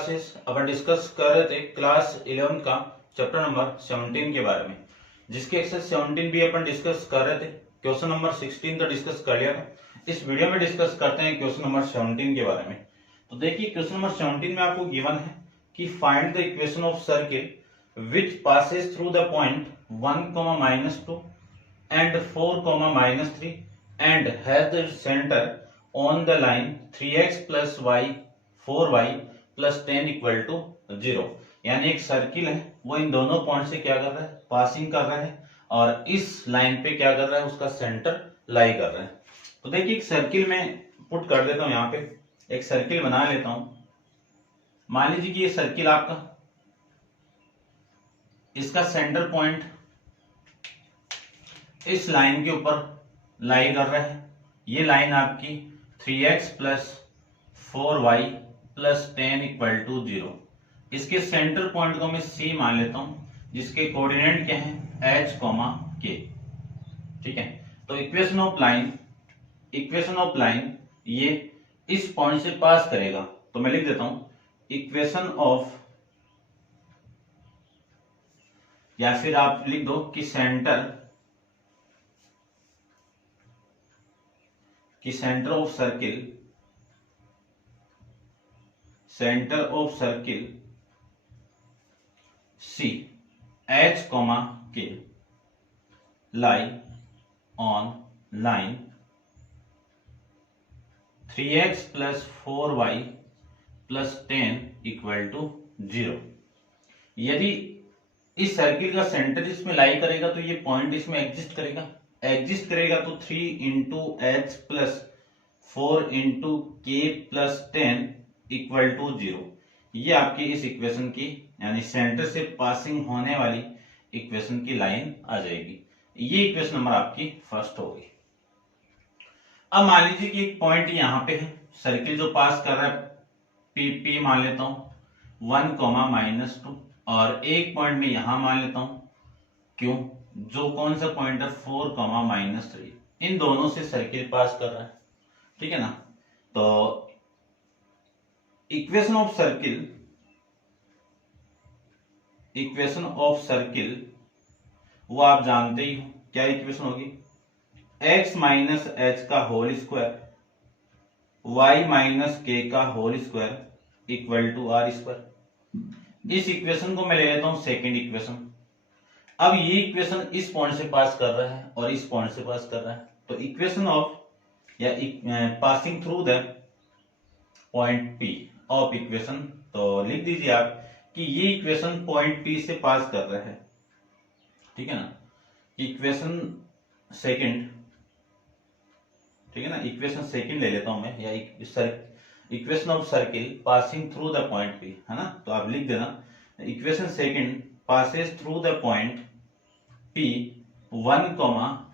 Classes अपन discuss कर रहे थे क्लास 11 का चैप्टर नंबर 17 के बारे में, जिसके एक्सरसाइज 17 भी अपन डिस्कस कर रहे थे। क्वेश्चन नंबर 16 तो डिस्कस कर लिया था। इस वीडियो में डिस्कस करते हैं क्वेश्चन नंबर 17 के बारे में। तो देखिए क्वेश्चन नंबर 17 में आपको गिवन है कि find the equation of circle which passes through the point 1, -2 and 4, -3 and has the center on the line 3x plus y 4y plus 10 equal to 0। यानी एक सर्किल है, वो इन दोनों पॉइंट से क्या कर रहा है, पासिंग कर रहा है, और इस लाइन पे क्या कर रहा है, उसका सेंटर लाई कर रहा है। तो देखिए एक सर्किल में पुट कर देता हूं, यहाँ पे एक सर्किल बना लेता हूं। मान लीजिए कि ये सर्किल आपका, इसका सेंटर पॉइंट इस लाइन के ऊपर लाई कर रहा है। ये लाइन आपकी 3x plus 4y plus 10 equal to 0। इसके सेंटर पॉइंट को मैं C मान लेता हूं, जिसके कोऑर्डिनेट क्या है, h, k। ठीक है, तो इक्वेशन ऑफ लाइन ये इस पॉइंट से पास करेगा। तो मैं लिख देता हूं इक्वेशन ऑफ, या फिर आप लिख दो कि centre of circle C h, k lie on line 3x plus 4y plus 10 equal to 0। यदि इस सर्किल का सेंटर इसमें लाई करेगा तो ये पॉइंट इसमें एग्जिस्ट करेगा तो 3 इंटू एच प्लस 4 इंटू के प्लस 10 इक्वल टू 0। ये आपकी इस इक्वेशन की, यानी सेंटर से पासिंग होने वाली इक्वेशन की लाइन आ जाएगी। ये इक्वेशन नंबर आपकी फर्स्ट होगी। अब मान लीजिए कि एक पॉइंट यहां पे है, सर्किल जो पास कर रहा है पी मान लेता हूं 1, -2, और एक पॉइंट में यहां मान लेता हूं क्यों, जो कौन सा पॉइंट है 4, -3। इन दोनों से सर्किल पास कर रहा है, ठीक है ना। तो इक्वेशन ऑफ सर्किल वो आप जानते ही हो, क्या इक्वेशन होगी, x माइनस एच का whole square y minus k का whole square equal to r square. इस इक्वेशन को मैं ले लेता हूं सेकेंड इक्वेशन। अब ये इक्वेशन इस पॉइंट से पास कर रहा है और इस पॉइंट से पास कर रहा है, तो इक्वेशन ऑफ, या passing through the point P of equation, तो लिख दीजिए आप कि ये इक्वेशन पॉइंट P से पास कर रहा है, ठीक है ना। इक्वेशन सेकंड, ठीक है ना, इक्वेशन सेकंड ले लेता हूं मैं, या equation of circle passing through the point P, है ना। तो आप लिख देना equation second passes through the point P 1,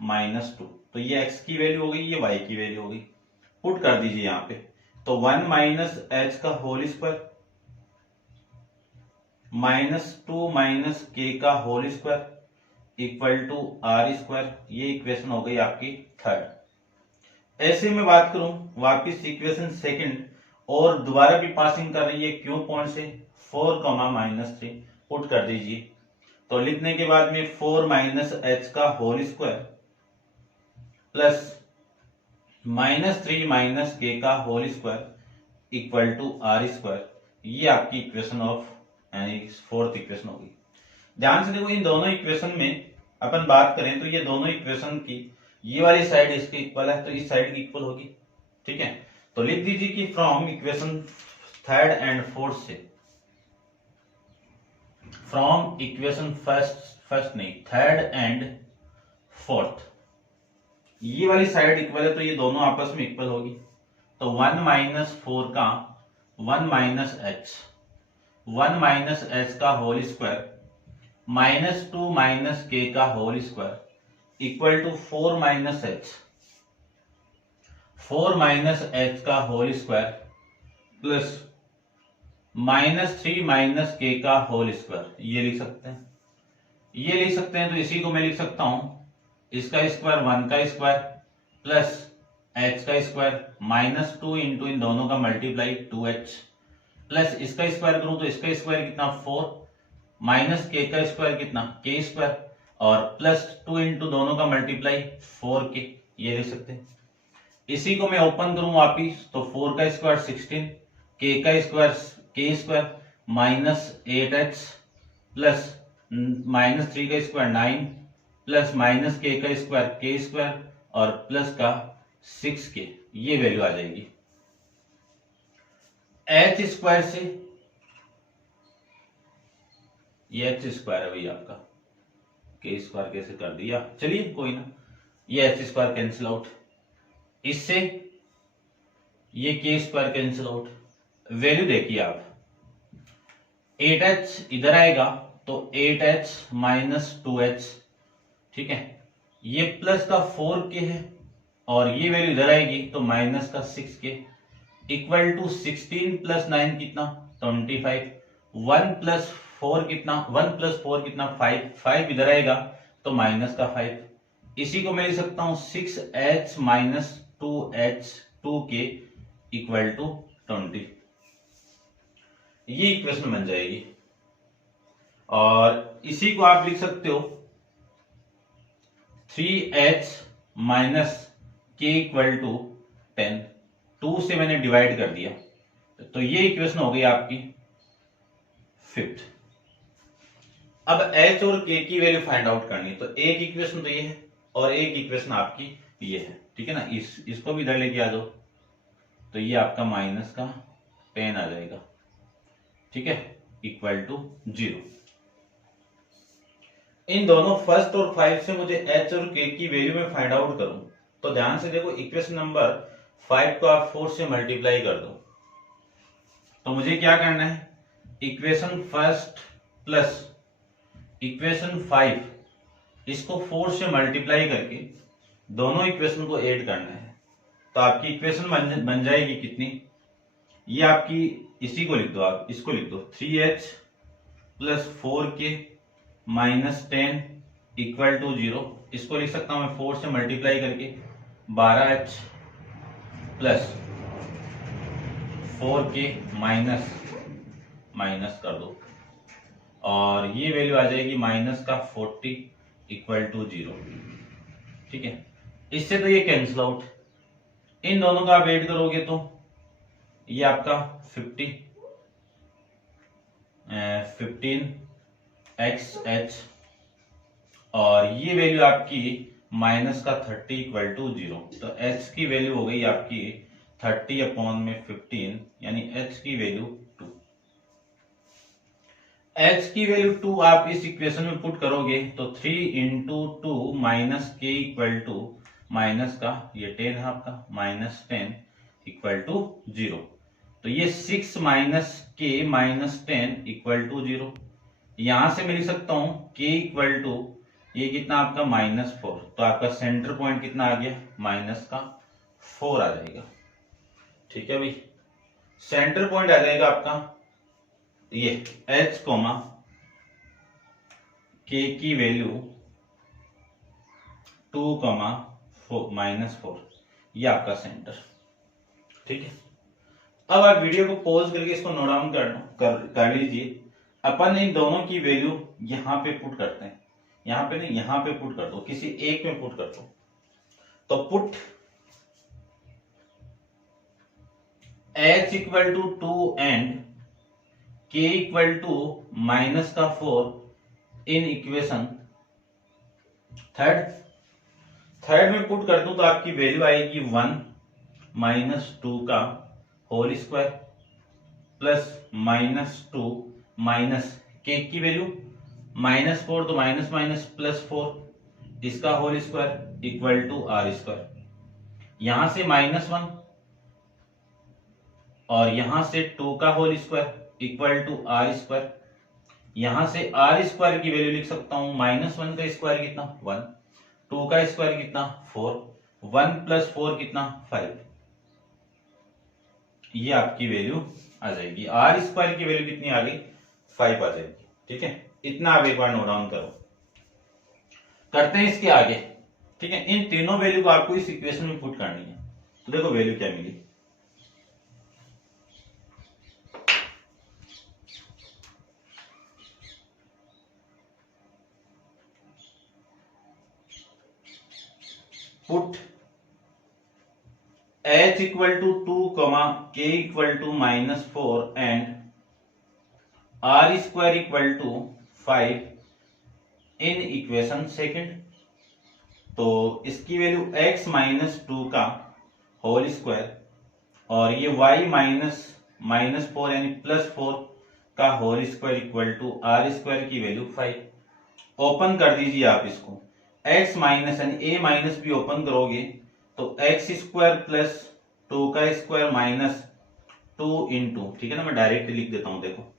-2। तो ये x की वैल्यू हो गई, ये y की वैल्यू हो गई। पुट कर दीजिए यहाँ पे, तो 1 माइनस एच का होल स्क्वायर -2 k का whole square equal to r square. ये इक्वेशन हो गई आपकी थर्ड। ऐसे में बात करूं वापिस इक्वेशन सेकंड, और दोबारा भी पासिंग कर रही है क्यों पॉइंट से 4, -3। पुट कर दीजिए, तो लिखने के बाद में 4 माइनस एच का होल स्क्वायर प्लस -3 के का whole square equal to r square. ये आपकी इक्वेशन ऑफ, यानी फोर्थ इक्वेशन होगी। ध्यान से देखो, इन दोनों इक्वेशन में अपन बात करें तो ये दोनों इक्वेशन की ये वाली साइड इसके इक्वल है, तो इस साइड की इक्वल होगी, ठीक है। तो लिख दीजिए कि from equation third and fourth से, फ्रॉम इक्वेशन फर्स्ट नहीं, थर्ड एंड फोर्थ, ये वाली साइड इक्वल है, तो ये दोनों आपस में इक्वल होगी। तो 1 -4 का 1 -h का होल स्क्वायर -2 k का whole square equal to 4 -h का होल स्क्वायर प्लस -3 k का होल स्क्वायर। ये लिख सकते हैं, तो इसी को मैं लिख सकता हूं, इसका स्क्वायर 1 का स्क्वायर प्लस h का स्क्वायर -2 इंटू इन दोनों का मल्टीप्लाई 2h प्लस इसका स्क्वायर करूं तो इसका स्क्वायर कितना 4, माइनस के का स्क्वायर कितना के स्क्वायर, और प्लस 2 इंटू दोनों का मल्टीप्लाई 4k, ये लिख सकते हैं। इसी को मैं ओपन करूं वापिस तो 4 का स्क्वायर 16, के का स्क्वायर के square, minus 8h plus minus 3 का स्क्वायर 9, प्लस माइनस के का स्क्वायर के स्क्वायर, और प्लस का 6k, ये वैल्यू आ जाएगी। एच स्क्वायर से ये एच स्क्वायर है भाई आपका, के स्क्वायर कैसे कर दिया, चलिए कोई ना, ये एच स्क्वायर कैंसिल आउट, इससे ये के स्क्वायर कैंसिल आउट। वैल्यू देखिए आप, 8h इधर आएगा तो 8h माइनस 2h, ठीक है, ये प्लस का 4k है, और ये वैल्यू इधर आएगी तो माइनस का 6k, इक्वल टू 16 प्लस 9 कितना 25, 1 प्लस 4 कितना 1 प्लस 4 कितना 5, 5 इधर आएगा तो माइनस का 5, इसी को मैं लिख सकता हूं 6h minus 2h 2k equal to 20, ये इक्वेशन बन जाएगी। और इसी को आप लिख सकते हो 3h minus k equal to 10, 2 से मैंने डिवाइड कर दिया, तो ये इक्वेशन हो गई आपकी 5th। अब h और k की वैल्यू फाइंड आउट करनी है, तो एक इक्वेशन तो ये है और एक इक्वेशन आपकी ये है, ठीक है ना, इसको भी इधर लेके आ जाओ, तो ये आपका माइनस का 10 आ जाएगा, ठीक है, इक्वल टू 0। इन दोनों फर्स्ट और 5 से मुझे h और k की वैल्यू में फाइंड आउट करूं, तो ध्यान से देखो, इक्वेशन नंबर 5 को आप 4 से मल्टीप्लाई कर दो, तो मुझे क्या करना है, इक्वेशन फर्स्ट प्लस इक्वेशन 5, इसको 4 से मल्टीप्लाई करके दोनों इक्वेशन को ऐड करना है, तो आपकी इक्वेशन बन जाएगी कितनी, ये आपकी, इसी को लिख दो आप, इसको लिख दो 3h plus 4k minus 10 equal to 0, इसको लिख सकता हूं मैं 4 से मल्टीप्लाई करके 12h प्लस 4k माइनस कर दो, और ये वैल्यू आ जाएगी माइनस का 40 इक्वल टू 0, ठीक है। इससे तो ये कैंसिल आउट, इन दोनों का आप ऐड करोगे तो ये आपका 15xh, और ये वैल्यू आपकी माइनस का 30 इक्वल टू 0, तो h की वैल्यू हो गई आपकी 30 अपॉन में 15, यानी h की वैल्यू 2। h की वैल्यू 2 आप इस इक्वेशन में पुट करोगे तो 3 इंटू 2 माइनस के इक्वल टू माइनस का ये 10 है आपका माइनस 10 इक्वल टू 0, तो ये 6 माइनस के माइनस 10 इक्वल टू 0। यहां से मैं लिख सकता हूं के इक्वल टू ये कितना आपका -4, तो आपका सेंटर पॉइंट कितना आ गया -4 आ जाएगा, ठीक है भाई। सेंटर पॉइंट आ जाएगा आपका ये h कोमा k की वैल्यू 2 -4, ये आपका सेंटर, ठीक है। अब आप वीडियो को पॉज करके इसको नोट डाउन कर लीजिए। अपन इन दोनों की वैल्यू यहां पे पुट करते हैं, यहां पे नहीं, यहां पे पुट कर दो, किसी एक में पुट कर दो, तो put h equal to 2 and k equal to minus का 4 इन इक्वेशन थर्ड में पुट कर दूं तो आपकी वैल्यू आएगी 1 -2 का होल स्क्वायर प्लस -2 माइनस के की वैल्यू -4, तो माइनस माइनस प्लस 4 इसका whole square equal to r square, यहां से -1 और यहां से 2 का whole square equal to r square, यहां से आर स्क्वायर की वैल्यू लिख सकता हूं -1 का स्क्वायर कितना 1, 2 का स्क्वायर कितना 4, 1 प्लस 4 कितना 5, ये आपकी वैल्यू आ जाएगी। आर स्क्वायर की वैल्यू कितनी आ गई 5 आ जाएगी, ठीक है। इतना आप एक बार नोट डाउन करो। करते हैं इसके आगे, ठीक है। इन तीनों वैल्यू को आपको इस इक्वेशन में पुट करनी है, तो देखो वैल्यू क्या मिली, put h equal to 2 k equal to -4 and r square equal to 5 in equation second. तो इसकी वैल्यू x -2 का होल स्क्वायर और ये y -4 यानी +4 का whole square equal to r square की वैल्यू 5। ओपन कर दीजिए आप इसको, x माइनस यानी a माइनस भी ओपन करोगे तो x स्क्वायर प्लस 2 का स्क्वायर माइनस 2 इंटू, ठीक है ना, मैं डायरेक्ट लिख देता हूं, देखो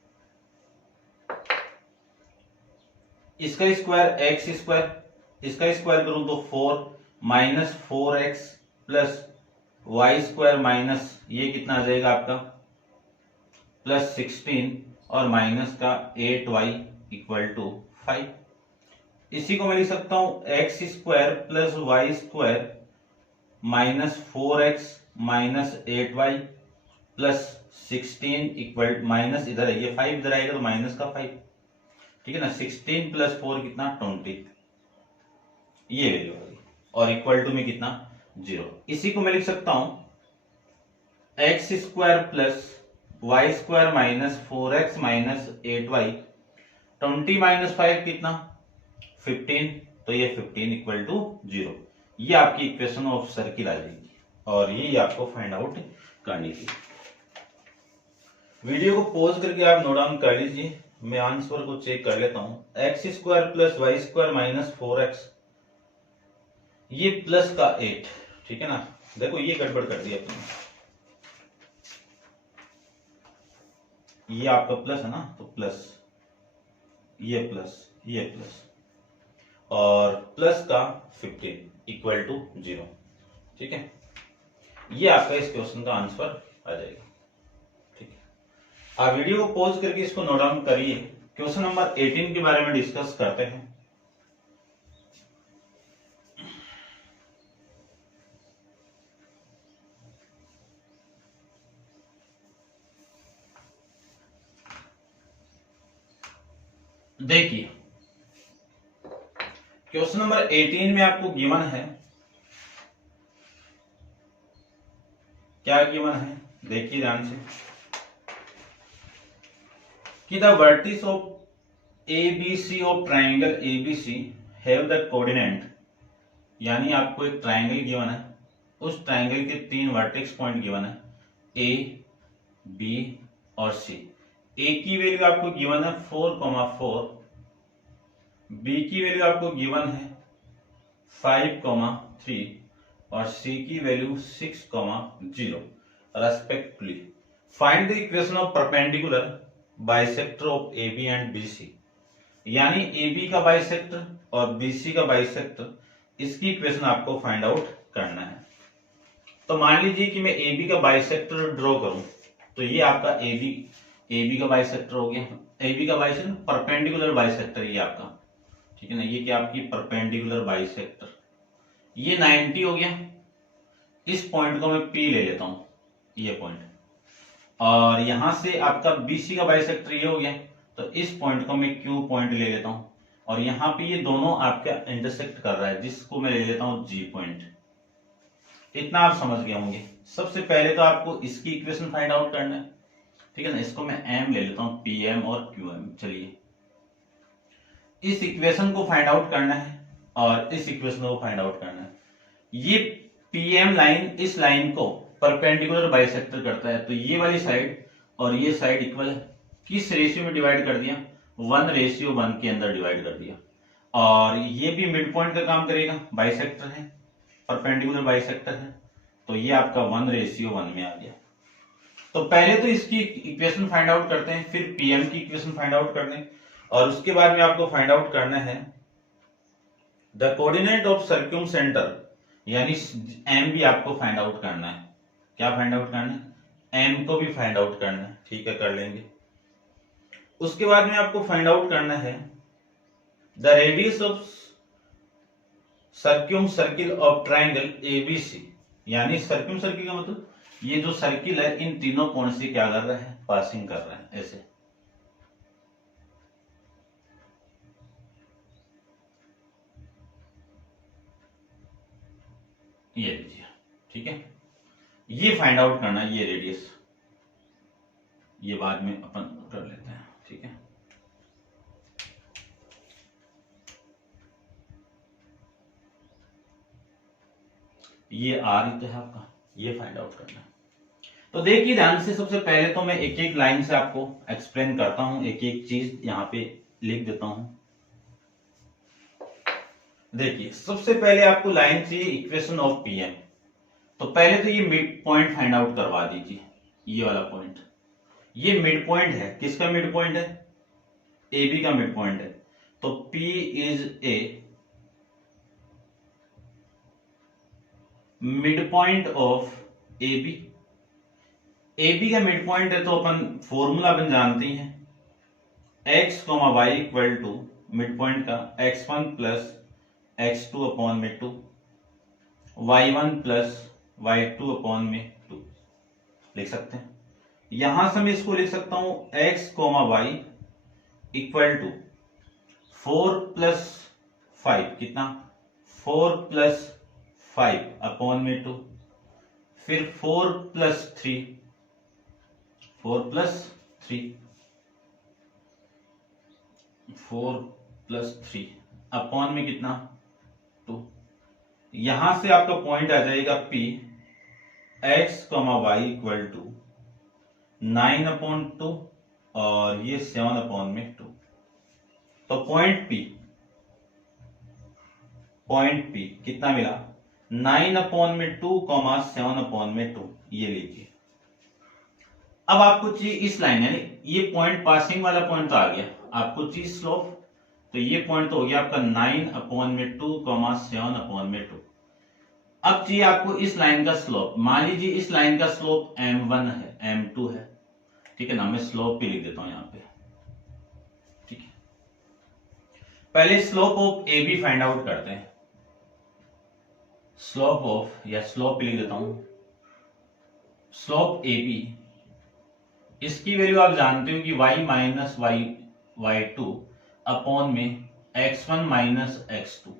इसका स्क्वायर x स्क्वायर, इसका स्क्वायर करूं तो 4 minus 4x plus y square minus ये कितना आ जाएगा आपका प्लस 16 और माइनस का 8y इक्वल टू 5। इसी को मैं लिख सकता हूं x square plus y square minus 4x minus 8y plus 16 equal minus इधर है ये 5 इधर आएगा तो माइनस का 5, ठीक है ना। 16 प्लस 4 कितना 20, ये वैल्यू आ गई और इक्वल टू में कितना 0। इसी को मैं लिख सकता हूं x square plus y square minus 4x minus 8y 20 minus 5 कितना 15, तो ये 15 इक्वल टू 0। ये आपकी इक्वेशन ऑफ सर्किल आ जाएगी और ये आपको फाइंड आउट करनी थी। वीडियो को पॉज करके आप नोट डाउन कर लीजिए, मैं आंसर को चेक कर लेता हूं। X square plus y square minus 4x, ये प्लस का 8, ठीक है ना। देखो ये गड़बड़ कर दिया अपने, ये आपका प्लस है ना, तो प्लस ये प्लस और प्लस का 15 इक्वल टू 0, ठीक है। ये आपका इस क्वेश्चन का आंसर आ जाएगा, ठीक है। आप वीडियो को पॉज करके इसको नोट डाउन करिए। क्वेश्चन नंबर 18 के बारे में डिस्कस करते हैं। देखिए क्वेश्चन नंबर 18 में आपको गिवन है, क्या गिवन है, देखिए ध्यान से कि the vertices of ABC of triangle ABC have the coordinate, यानी आपको एक ट्राइंगल गिवन है, उस ट्राइंगल के 3 वर्टेक्स पॉइंट गिवन है ए बी और सी। ए की वैल्यू आपको गिवन है 4,4, बी की वैल्यू आपको गिवन है 5,3 और सी की value 6,0 respectively. Find the equation of perpendicular bisector of A B and B C, यानी ए बी का बाइसेक्टर और बी सी का बाइसेक्टर, इसकी इक्वेशन आपको फाइंड आउट करना है। तो मान लीजिए कि मैं ए बी का बाइसेक्टर ड्रॉ करूं, तो ये आपका ए बी का बाइसेक्टर हो गया। ए बी का बाइसेक्टर परपेंडिकुलर बाइसेक्टर ये आपका, ठीक है ना, ये क्या आपकी परपेंडिकुलर बाइसेक्टर, ये 90 हो गया। इस पॉइंट को मैं P ले लेता हूं, ये पॉइंट, और यहां से आपका BC का बाइसेक्टर ये हो गया, तो इस पॉइंट को मैं Q पॉइंट ले लेता हूं और यहां पे ये दोनों आपका इंटरसेक्ट कर रहा है, जिसको मैं ले लेता हूं G पॉइंट। इतना आप समझ गए होंगे। सबसे पहले तो आपको इसकी इक्वेशन फाइंड आउट करना है, ठीक है ना। इसको मैं M ले लेता हूं, PM और QM। चलिए इस इक्वेशन को फाइंड आउट करना है और इस इक्वेशन को फाइंड आउट करना है। ये PM लाइन इस लाइन को परपेंडिकुलर बाइसेक्टर करता है, तो ये वाली साइड और ये साइड इक्वल है। किस रेशियो में डिवाइड कर दिया, 1:1 के अंदर डिवाइड कर दिया। और ये भी मिड पॉइंट का काम करेगा, बाइसेक्टर है, परपेंडिकुलर बाइसेक्टर है, तो ये आपका 1:1 में आ गया। तो पहले तो इसकी इक्वेशन फाइंड आउट करते हैं, फिर PM की इक्वेशन फाइंड आउट करते हैं और उसके बाद में आपको फाइंड आउट करना है द कोऑर्डिनेट ऑफ सर्क्यूम सेंटर, यानी M भी आपको फाइंड आउट करना है। क्या फाइंड आउट करना है, M को भी फाइंड आउट करना है, ठीक है, कर लेंगे। उसके बाद में आपको फाइंड आउट करना है the radius of circumcircle of triangle ABC, यानी सर्क्यूम सर्किल का मतलब ये जो सर्किल है इन तीनों कोण से क्या कर रहा है, पासिंग कर रहा है, ऐसे। ये लीजिए, ठीक है। ये फाइंड आउट करना है, ये रेडियस, ये बाद में अपन कर लेते हैं, ठीक है। ये आर ही तो है आपका, ये फाइंड आउट करना है। तो देखिए ध्यान से, सबसे पहले तो मैं एक एक लाइन से आपको एक्सप्लेन करता हूं, एक एक चीज यहां पे लिख देता हूं। देखिए सबसे पहले आपको लाइन चाहिए इक्वेशन ऑफ पीएम। तो पहले तो ये मिड पॉइंट फाइंड आउट करवा दीजिए, ये वाला पॉइंट, ये मिड पॉइंट है, किसका मिड पॉइंट है, ए बी का मिड पॉइंट है। तो P is a mid point of A B. A B का मिड पॉइंट है तो अपन फॉर्मूला अपन जानते ही हैं, x, y equal to mid point का x1 प्लस x2 अपॉन में 2, y1 प्लस y2 अपॉन में 2 लिख सकते हैं। यहां से मैं इसको लिख सकता हूं x, y equal to 4 plus 5, कितना 4 प्लस 5 अपॉन में 2, फिर 4 प्लस 3, 4 प्लस 3, 4 प्लस 3 अपॉन में कितना 2। यहां से आपका पॉइंट आ जाएगा P x, y equal to 9 upon 2 और ये 7 अपॉन में 2। तो पॉइंट P कितना मिला, 9 अपॉन में 2, 7 अपॉन में 2, ये लीजिए। अब आपको चाहिए इस लाइन, यानी ये पॉइंट पासिंग वाला पॉइंट तो आ गया, आपको चाहिए स्लोप, तो ये पॉइंट तो हो गया आपका 9 अपॉन में 2, 7 अपॉन में 2। अब चाहिए आपको इस लाइन का स्लोप। मान लीजिए इस लाइन का स्लोप m1 है, m2 है, ठीक है ना। मैं स्लोप भी लिख देता हूं यहां पे, ठीक है। पहले slope of A B find out करते हैं। स्लोप ऑफ, या स्लोप लिख देता हूं, स्लोप ए बी, इसकी वैल्यू आप जानते हो कि y माइनस y2 अपॉन में x1 माइनस x2।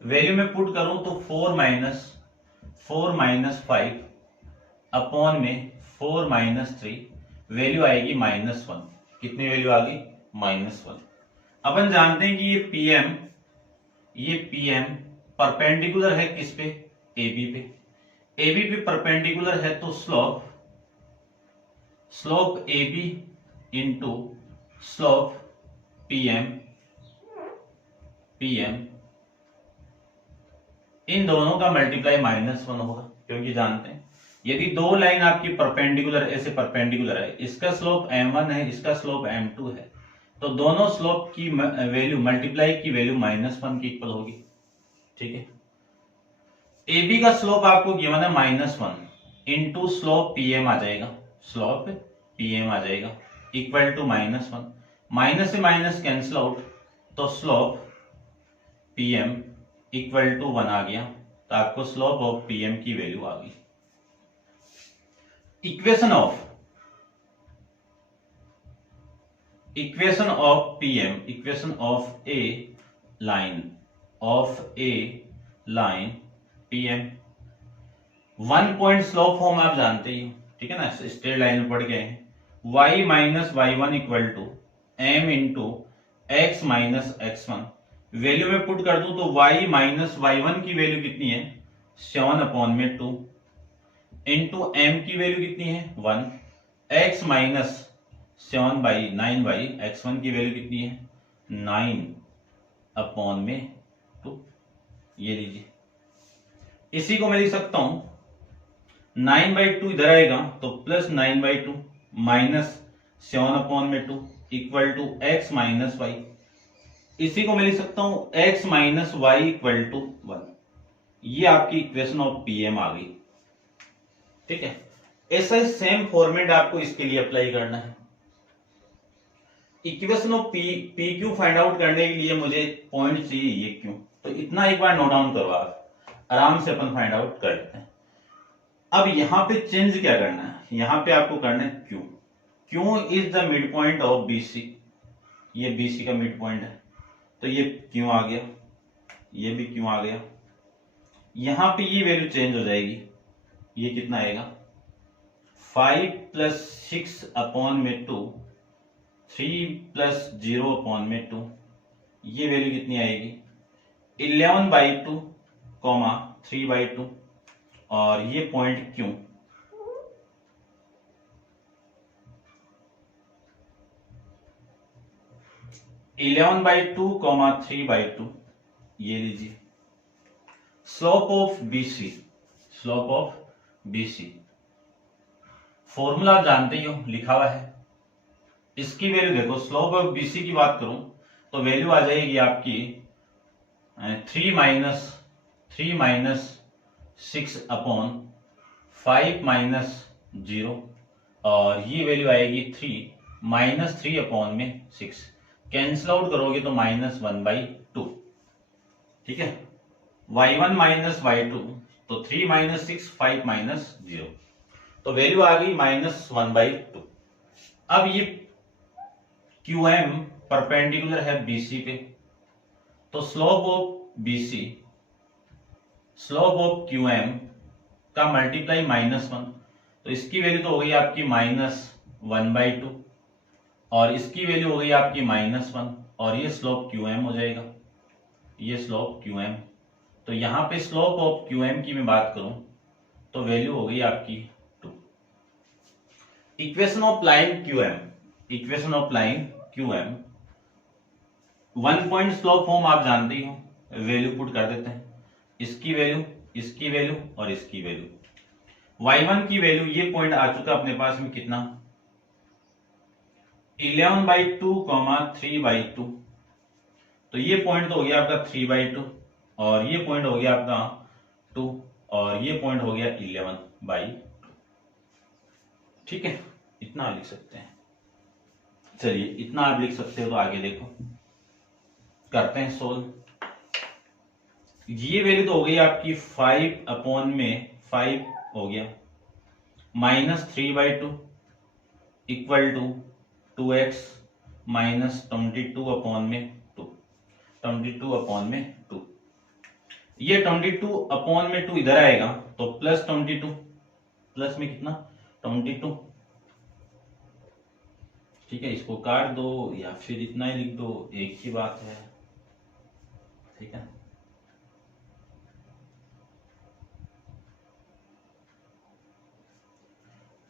वैल्यू में पुट करूं तो 4 माइनस 5 अपॉन में 4 माइनस 3, वैल्यू आएगी -1। कितनी वैल्यू आ गई, -1। अपन जानते हैं कि ये पीएम परपेंडिकुलर है किस पे, AB पे। AB पे परपेंडिकुलर है तो slope AB into slope PM इन दोनों का मल्टीप्लाई -1 होगा, क्योंकि जानते हैं यदि दो लाइन आपकी परपेंडिकुलर, ऐसे परपेंडिकुलर है, इसका स्लोप m1 है, इसका स्लोप m2 है, तो दोनों स्लोप की वैल्यू, मल्टीप्लाई की वैल्यू -1 की इक्वल होगी, ठीक है। AB का स्लोप आपको गिवन है -1 इंटू स्लोप PM आ जाएगा, स्लोप PM आ जाएगा इक्वल टू -1, माइनस से माइनस कैंसिल आउट, तो स्लोप PM इक्वल टू 1 आ गया, तो आपको स्लोप ऑफ PM की वैल्यू आ गई। Equation of PM, equation of A line PM, 1 point slope form आप जानते ही, ठीक है ना, स्ट्रेट लाइन में पढ़ गए हैं। y माइनस y1 equal to m into x minus x1, value में पुट कर दूं तो y माइनस y1 की वैल्यू कितनी है, 7 अपॉन में 2 इंटू m की वैल्यू कितनी है 1, x माइनस 9 x1 की वैल्यू कितनी है 9 अपॉन में 2, ये लीजिए। इसी को मैं लिख सकता हूं 9/2 इधर आएगा तो प्लस 9/2 माइनस 7 अपॉन में 2 equal to x minus y. इसी को मैं लिख सकता हूं x minus y equal to 1। ये आपकी इक्वेशन ऑफ PM आ गई, ठीक है। ऐसा ही सेम फॉर्मेट आपको इसके लिए अप्लाई करना है। Equation of PQ find out करने के लिए मुझे पॉइंट चाहिए ये क्यों, तो इतना एक बार नोट डाउन करवा, आराम से अपन फाइंड आउट कर लेते हैं। अब यहां पे चेंज क्या करना है, यहां पे आपको करना है Q is the mid point of BC। ये BC का मिड पॉइंट है, तो ये क्यू आ गया, ये भी क्यू आ गया। यहां पे ये वैल्यू चेंज हो जाएगी, ये कितना आएगा 5 प्लस 6 अपॉन में 2, 3 प्लस 0 अपॉन में 2, ये वैल्यू कितनी आएगी 11/2 कॉमा 3/2, और ये पॉइंट क्यों 11/2 कॉमा 3/2, ये लीजिए slope of BC, slope of BC formula आप जानते ही हो, लिखा हुआ है। इसकी वैल्यू देखो, स्लोप ऑफ बीसी की बात करूं तो वैल्यू आ जाएगी आपकी 3 माइनस 6 अपॉन 5 माइनस 0, और ये वैल्यू आएगी 3 अपॉन में 6, कैंसिल आउट करोगे तो -1/2, ठीक है। y1 माइनस y2 तो 3 माइनस 6, 5 माइनस 0, तो वैल्यू आ गई -1/2। अब ये QM परपेंडिकुलर है BC पे, तो slope of BC, slope of QM का मल्टीप्लाई -1, तो इसकी वैल्यू तो हो गई आपकी -1/2, और इसकी वैल्यू हो गई आपकी -1, और ये स्लोप QM हो जाएगा, ये स्लोप QM। तो यहां पे स्लोप ऑफ QM की मैं बात करूं तो वैल्यू हो गई आपकी 2। Equation of line QM, equation of line QM, 1 point slope form आप जानते ही हो, वैल्यू पुट कर देते हैं, इसकी वैल्यू, इसकी वैल्यू और इसकी वैल्यू। y1 की वैल्यू, ये पॉइंट आ चुका अपने पास में कितना 11/2 कॉमा 3/2, तो ये पॉइंट तो हो गया आपका 3/2, और ये पॉइंट हो गया आपका 2, और ये पॉइंट हो गया 11/2, ठीक है। इतना लिख सकते हैं, चलिए इतना आप लिख सकते हो। तो आगे देखो, करते हैं सोल्व। ये वैल्यू तो हो गई आपकी 5 अपॉन में 5 हो गया, -3/2 equal to 2x minus 22 upon में 2, 22 अपॉन में 2, ये 22 अपॉन में 2 इधर आएगा तो प्लस 22, प्लस में कितना 22, ठीक है। इसको काट दो या फिर इतना ही लिख दो, एक ही बात है, ठीक है।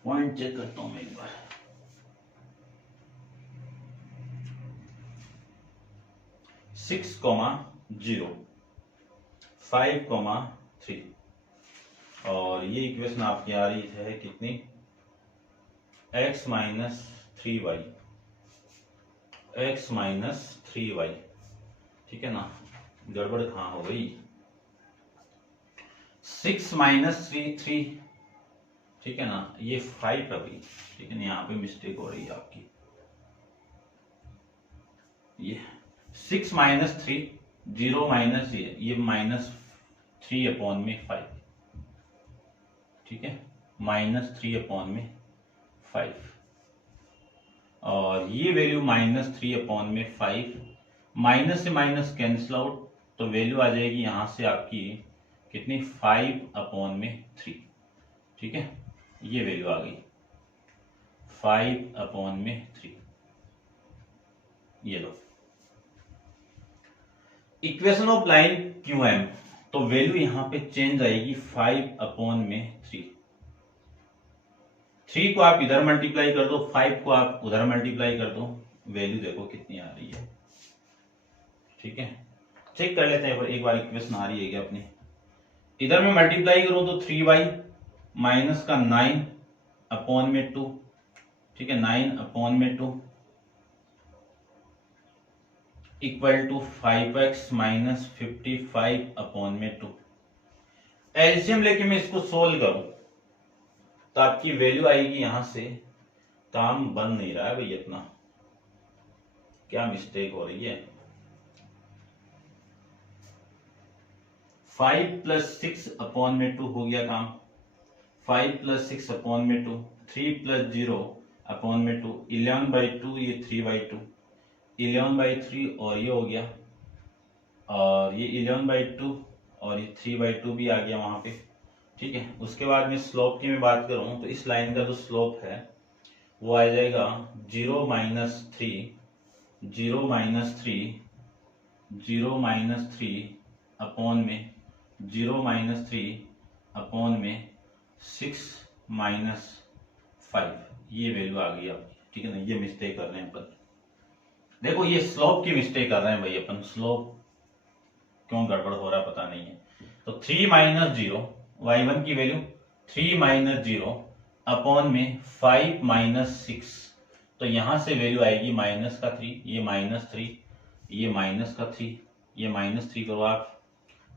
पॉइंट चेक करता हूं मैं एक बार, 6,0, 5,3, और ये इक्वेशन आपकी आ रही है कितनी x minus 3y, x minus 3y, ठीक है ना। गड़बड़ कहाँ हो गई, 6 माइनस 3, ठीक है ना, ये 5 है भाई, ठीक है ना, यहाँ पे मिस्टेक हो रही है आपकी, ये 6 माइनस 3, 0 माइनस ये -3 अपॉन में 5, ठीक है, -3 अपॉन में 5, और ये वैल्यू -3 अपॉन में 5, माइनस से माइनस कैंसिल आउट, तो वैल्यू आ जाएगी यहां से आपकी कितनी 5 अपॉन में 3, ठीक है, ये वैल्यू आ गई 5 अपॉन में 3। ये लो इक्वेशन ऑफ लाइन QM, तो वैल्यू यहां पे चेंज आएगी 5 अपॉन में 3, 3 को आप इधर मल्टीप्लाई कर दो, 5 को आप उधर मल्टीप्लाई कर दो, वैल्यू देखो कितनी आ रही है, ठीक है। चेक कर लेते हैं एक बार इक्वेशन आ रही है क्या अपनी, इधर में मल्टीप्लाई करो तो 3y माइनस का 9 अपॉन में 2, ठीक है, 9 अपॉन में 2 equal to 5x minus 55 upon में 2। एलसीएम लेके मैं इसको सोल्व करूं तो आपकी वैल्यू आएगी यहां से, काम बन नहीं रहा है भाई अपना, क्या मिस्टेक हो रही है, 5 प्लस 6 अपॉन में 2 हो गया काम, 5 प्लस 6 अपॉन में 2, 3 प्लस 0 अपॉन में 2, 11/2, ये 3/2, 11/3, और ये हो गया, और ये 11/2 और ये 3/2 भी आ गया वहां पे, ठीक है। उसके बाद में स्लोप की मैं बात करूं तो इस लाइन का जो स्लोप है वो आ जाएगा 0 - 3 0 - 3 0 - 3 अपॉन में 0 - 3 अपॉन में 6 - 5, ये वैल्यू आ गई आपकी, ठीक है ना। ये मिस्टेक कर रहे हैं अपन, देखो ये स्लोप की मिस्टेक कर रहे हैं भाई अपन, स्लोप क्यों गड़बड़ हो रहा है पता नहीं है। तो 3 - 0 y1 की वैल्यू 3 - 0 अपॉन में 5 - 6, तो यहां से वैल्यू आएगी -3, ये -3, ये -3, ये -3 करो आप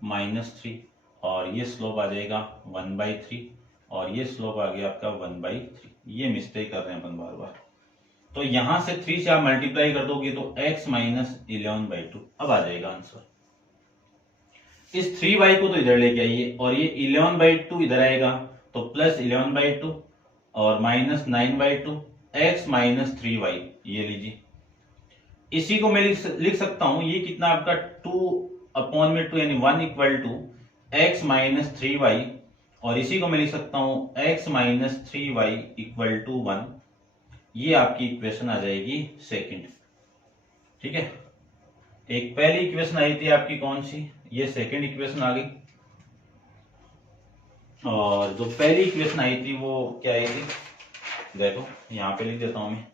-3, और ये स्लोप आ जाएगा 1/3, और ये स्लोप आ गया आपका 1/3। ये मिस्टेक कर रहे हैं अपन बार बार। तो यहां से 3 से आप मल्टीप्लाई कर दोगे तो x - 11/2 अब आ जाएगा आंसर। इस 3y को तो इधर लेके आइए, और ये 11/2 इधर आएगा तो +11/2 और -9/2 x - 3y, ये लीजिए। इसी को मैं लिख सकता हूं, ये कितना आपका 2/2 यानी 1 = x - 3y, और इसी को मैं लिख सकता हूं x - 3y = 1। ये आपकी इक्वेशन आ जाएगी सेकंड, ठीक है। एक पहली इक्वेशन आई थी आपकी कौन सी, ये सेकंड इक्वेशन आ गई, और जो पहली इक्वेशन आई थी वो क्या आई थी, देखो यहां पे लिख देता हूं मैं,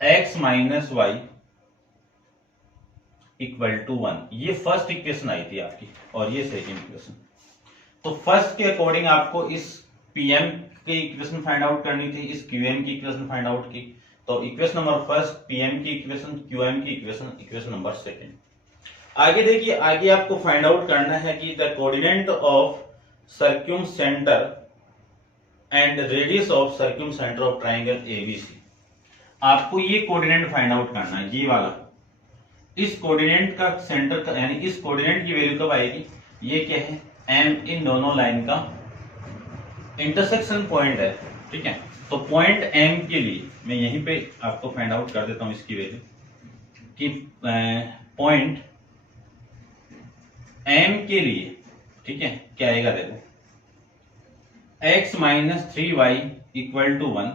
x - y = 1, ये फर्स्ट इक्वेशन आई थी आपकी, और ये सेकंड इक्वेशन। तो फर्स्ट के अकॉर्डिंग आपको इस pm की इक्वेशन फाइंड आउट करनी थी, इस qm की इक्वेशन फाइंड आउट की। तो इक्वेशन नंबर फर्स्ट pm की इक्वेशन, qm की इक्वेशन, इक्वेशन नंबर सेकंड। आगे देखिए, आगे आपको फाइंड आउट करना है कि the coordinate of circumcentre and radius of circumcentre of triangle ABC. आपको ये कोऑर्डिनेट फाइंड आउट करना है, ये वाला। इस कोऑर्डिनेट का सेंटर का यानी इस कोऑर्डिनेट की वैल्यू कब आएगी, ये क्या है, m इन दोनों लाइन का इंटरसेक्शन पॉइंट है, ठीक है। तो पॉइंट m के लिए मैं यहीं पे आपको फाइंड आउट कर देता हूं इसकी वैल्यू, कि पॉइंट m के लिए, ठीक है, क्या आएगा देखो, x - 3y = 1,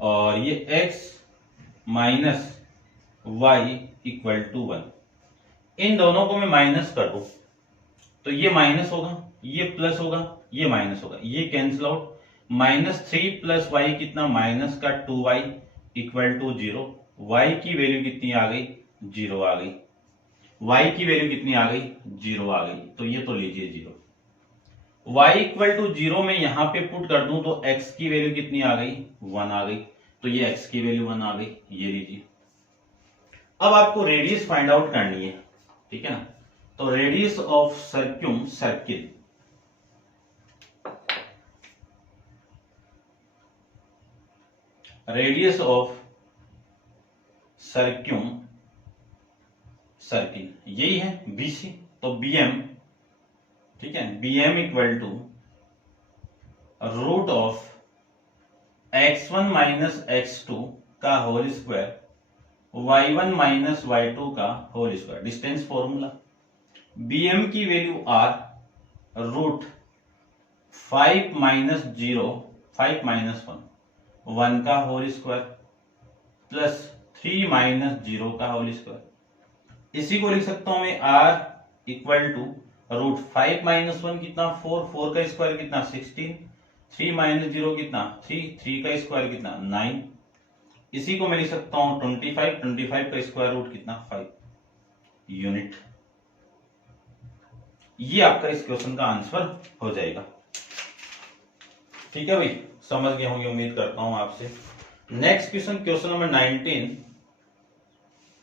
और ये x - y = 1। इन दोनों को मैं माइनस कर दूं तो ये माइनस होगा, ये प्लस होगा, ये माइनस होगा, ये कैंसिल आउट। -3 + y कितना, -2y = 0। y की वैल्यू कितनी आ गई, 0 आ गई। y की वैल्यू कितनी आ गई, 0 आ गई, तो ये तो लीजिए 0। y = 0 में यहां पे पुट कर दूं तो x की वैल्यू कितनी आ गई, 1 आ गई, तो ये x की वैल्यू 1 आ गई, ये लीजिए। अब आपको रेडियस फाइंड आउट करनी है, ठीक है ना। तो radius of circumcircle, radius of circumcircle यही है BC, तो BM, ठीक है, BM = root of x1 - x2 का होल स्क्वायर y1 - y2 का whole square. Distance formula, BM की वैल्यू r रूट 5 - 0 5 - 1 का होल स्क्वायर प्लस 3 - 0 का होल स्क्वायर। इसी को लिख सकता हूं मैं r = रूट 5 - 1 कितना, 4, 4 का स्क्वायर कितना, 16, 3 - 0 कितना, 3, 3 का स्क्वायर कितना, 9। इसी को मैं लिख सकता हूं 25, 25 का स्क्वायर रूट कितना, 5 यूनिट। ये आपका इस क्वेश्चन का आंसर हो जाएगा, ठीक है भाई, समझ गए होंगे उम्मीद करता हूं आपसे। नेक्स्ट क्वेश्चन, क्वेश्चन नंबर 19,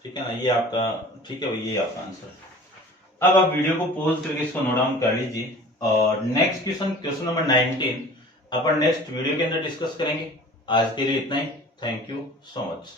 ठीक है ना, ये आपका, ठीक है भाई, ये आपका आंसर। अब आप वीडियो को पॉज करके इसको नोट डाउन कर लीजिए, और नेक्स्ट क्वेश्चन, क्वेश्चन नंबर 19 अपन नेक्स्ट वीडियो के अंदर डिस्कस करेंगे। आज के लिए इतना ही, थैंक यू सो मच।